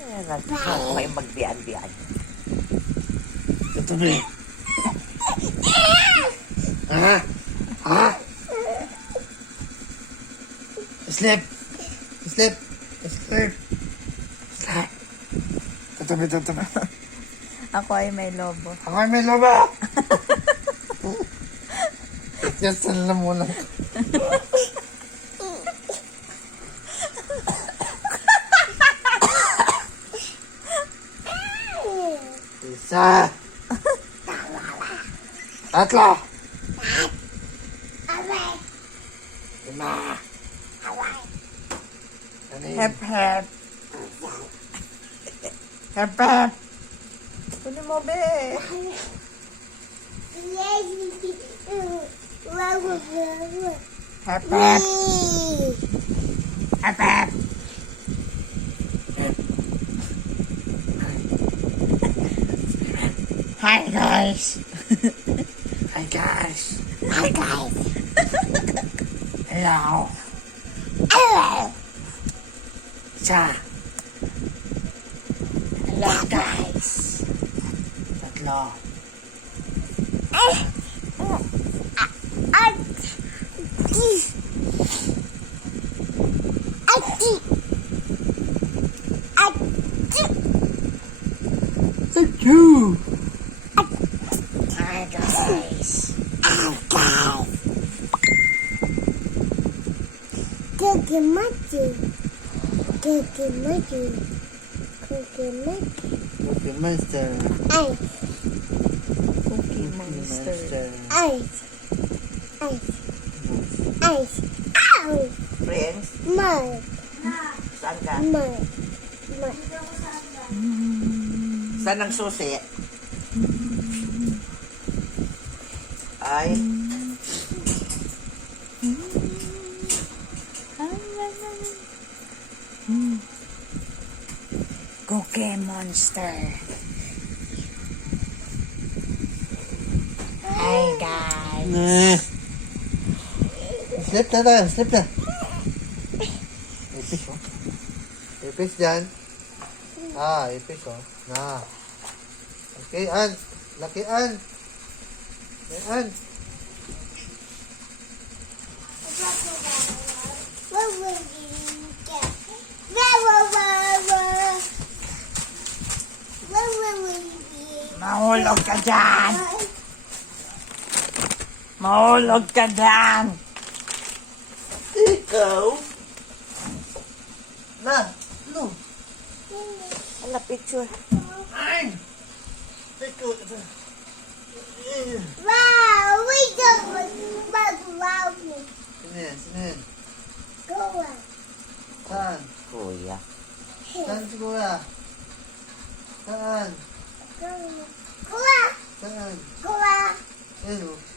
Ako kayo magbiyan-biyan. Ito ba eh? Ha? Ha? Sleep! Sleep! Sleep! Sleep! Tatabi, tatabi. Ako ay may lobo. Ako ay may loba! Just na muna. Isa! Tatlo! Lima! Hep hep. Hep hep. Kunin mo, be. Hep hep. Hep hep. Hi guys. Hi guys! Hi guys. Hello! Hello. Isa! Hello guys. Tatlo! Thank you! Hi guys. Cookie Monkey. Cookie Monkey. Cookie Monkey. Cookie Monster! Ice. Cookie Monster. Ice. Ice. Ice. Ow! Friends, Mud. saan ka? Mud. Mud. Saan ang susi? Ay, Cookie Monster. Hi guys. Nah. Sleep na tayo, sleep na. Ipis oh. Ipis dyan. Ipis oh. Na. Okay, An. Laki An. Hey, An. What will you get? What will you get? Mahulog ka dyan. Mahulog ka dyan. ikaw? Na. No. Ala, picture. Ay. Ito. Wow, we don't wow. Sino yan? Sino yan? Go on. Saan? Kuya. Saan si Kuya? Saan? Go on. Saan? Go on. Ayun oh.